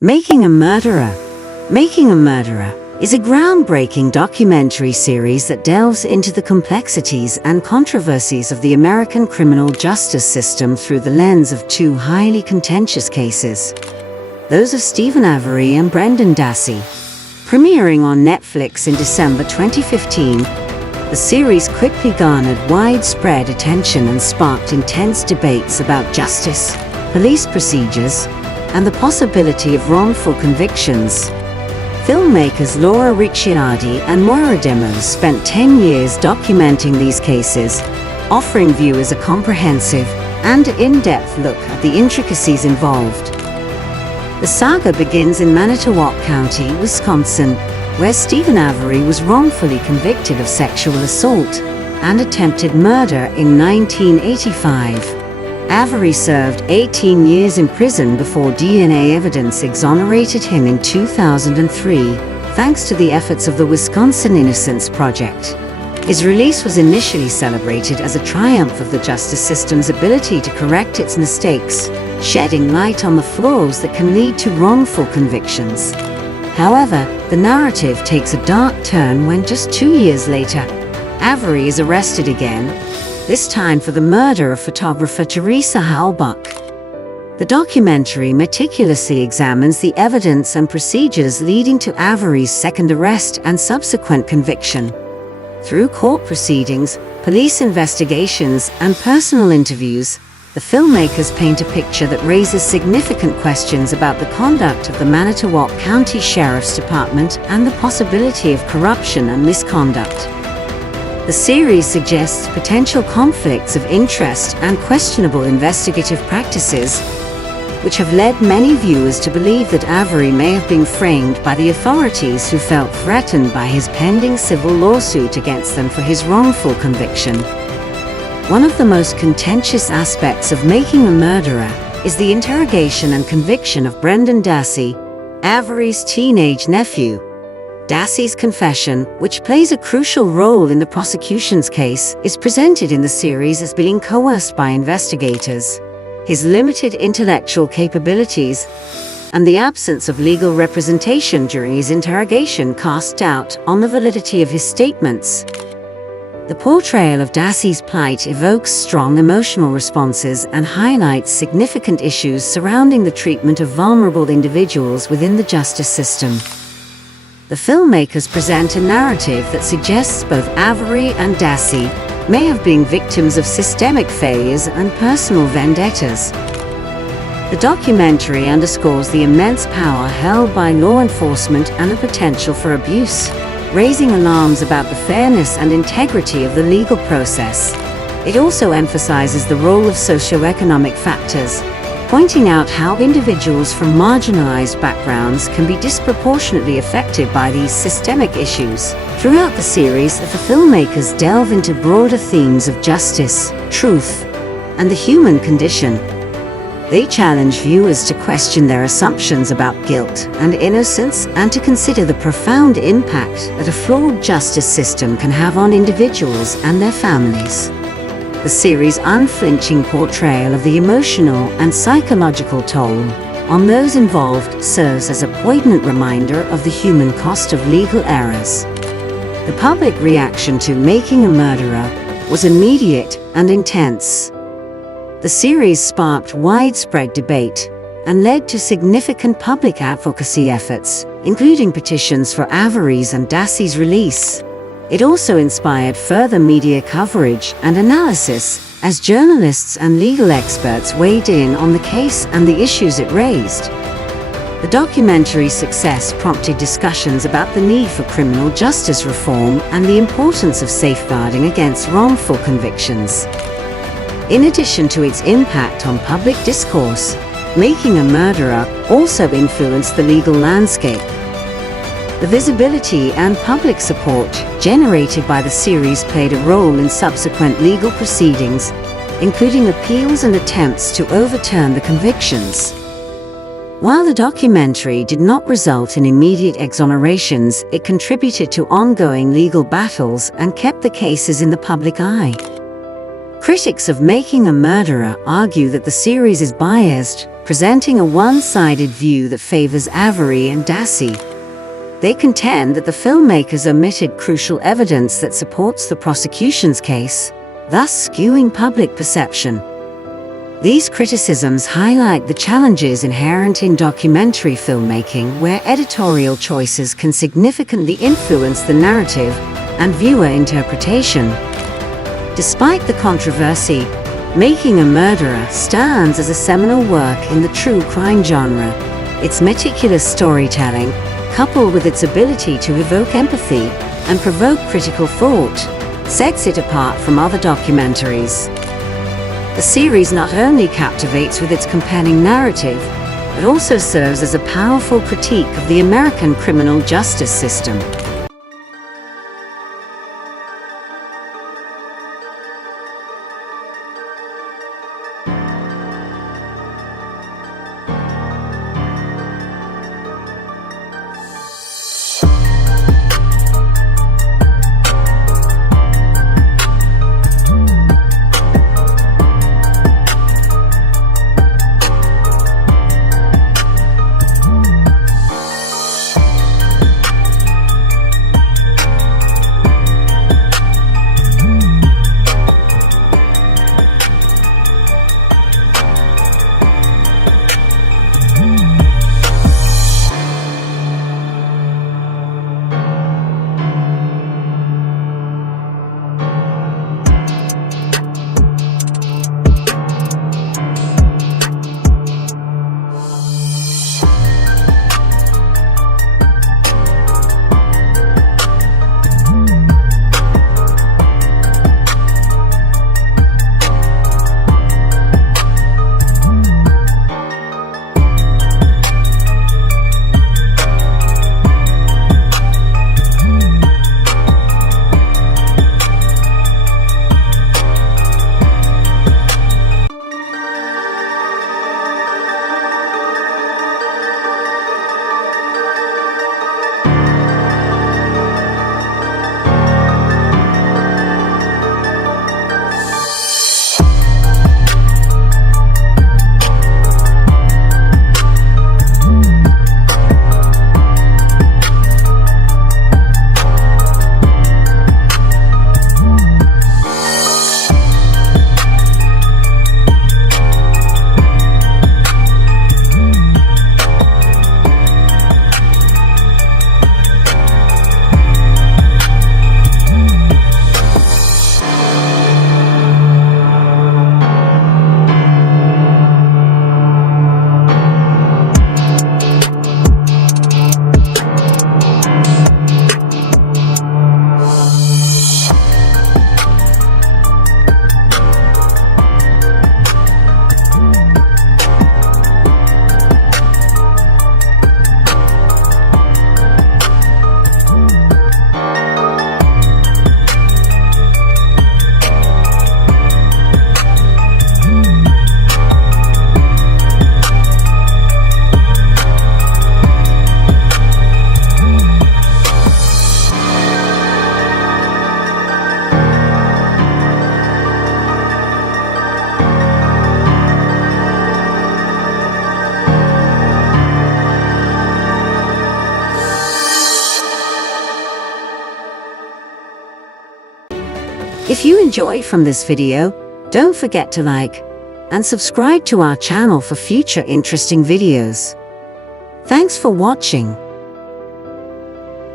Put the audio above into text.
Making a Murderer. Making a Murderer is a groundbreaking documentary series that delves into the complexities and controversies of the American criminal justice system through the lens of two highly contentious cases, those of Steven Avery and Brendan Dassey. Premiering on Netflix in December 2015, the series quickly garnered widespread attention and sparked intense debates about justice, police procedures, and the possibility of wrongful convictions. Filmmakers Laura Ricciardi and Moira Demos spent 10 years documenting these cases, offering viewers a comprehensive and in-depth look at the intricacies involved. The saga begins in Manitowoc County, Wisconsin, where Steven Avery was wrongfully convicted of sexual assault and attempted murder in 1985. Avery served 18 years in prison before DNA evidence exonerated him in 2003, thanks to the efforts of the Wisconsin Innocence Project. His release was initially celebrated as a triumph of the justice system's ability to correct its mistakes, shedding light on the flaws that can lead to wrongful convictions. However, the narrative takes a dark turn when just 2 years later, Avery is arrested again, this time for the murder of photographer Teresa Halbach. The documentary meticulously examines the evidence and procedures leading to Avery's second arrest and subsequent conviction. Through court proceedings, police investigations, and personal interviews, the filmmakers paint a picture that raises significant questions about the conduct of the Manitowoc County Sheriff's Department and the possibility of corruption and misconduct. The series suggests potential conflicts of interest and questionable investigative practices, which have led many viewers to believe that Avery may have been framed by the authorities who felt threatened by his pending civil lawsuit against them for his wrongful conviction. One of the most contentious aspects of Making a Murderer is the interrogation and conviction of Brendan Dassey, Avery's teenage nephew. Dassey's confession, which plays a crucial role in the prosecution's case, is presented in the series as being coerced by investigators. His limited intellectual capabilities and the absence of legal representation during his interrogation cast doubt on the validity of his statements. The portrayal of Dassey's plight evokes strong emotional responses and highlights significant issues surrounding the treatment of vulnerable individuals within the justice system. The filmmakers present a narrative that suggests both Avery and Dassey may have been victims of systemic failures and personal vendettas. The documentary underscores the immense power held by law enforcement and the potential for abuse, raising alarms about the fairness and integrity of the legal process. It also emphasizes the role of socioeconomic factors, pointing out how individuals from marginalized backgrounds can be disproportionately affected by these systemic issues. Throughout the series, the filmmakers delve into broader themes of justice, truth, and the human condition. They challenge viewers to question their assumptions about guilt and innocence and to consider the profound impact that a flawed justice system can have on individuals and their families. The series' unflinching portrayal of the emotional and psychological toll on those involved serves as a poignant reminder of the human cost of legal errors. The public reaction to Making a Murderer was immediate and intense. The series sparked widespread debate and led to significant public advocacy efforts, including petitions for Avery's and Dassey's release. It also inspired further media coverage and analysis as journalists and legal experts weighed in on the case and the issues it raised. The documentary's success prompted discussions about the need for criminal justice reform and the importance of safeguarding against wrongful convictions. In addition to its impact on public discourse, Making a Murderer also influenced the legal landscape. The visibility and public support generated by the series played a role in subsequent legal proceedings, including appeals and attempts to overturn the convictions. While the documentary did not result in immediate exonerations, it contributed to ongoing legal battles and kept the cases in the public eye. Critics of Making a Murderer argue that the series is biased, presenting a one-sided view that favors Avery and Dassey. They contend that the filmmakers omitted crucial evidence that supports the prosecution's case, thus skewing public perception. These criticisms highlight the challenges inherent in documentary filmmaking, where editorial choices can significantly influence the narrative and viewer interpretation. Despite the controversy, Making a Murderer stands as a seminal work in the true crime genre. Its meticulous storytelling, coupled with its ability to evoke empathy and provoke critical thought, sets it apart from other documentaries. The series not only captivates with its compelling narrative, but also serves as a powerful critique of the American criminal justice system. If you enjoyed from this video, don't forget to like and subscribe to our channel for future interesting videos. Thanks for watching.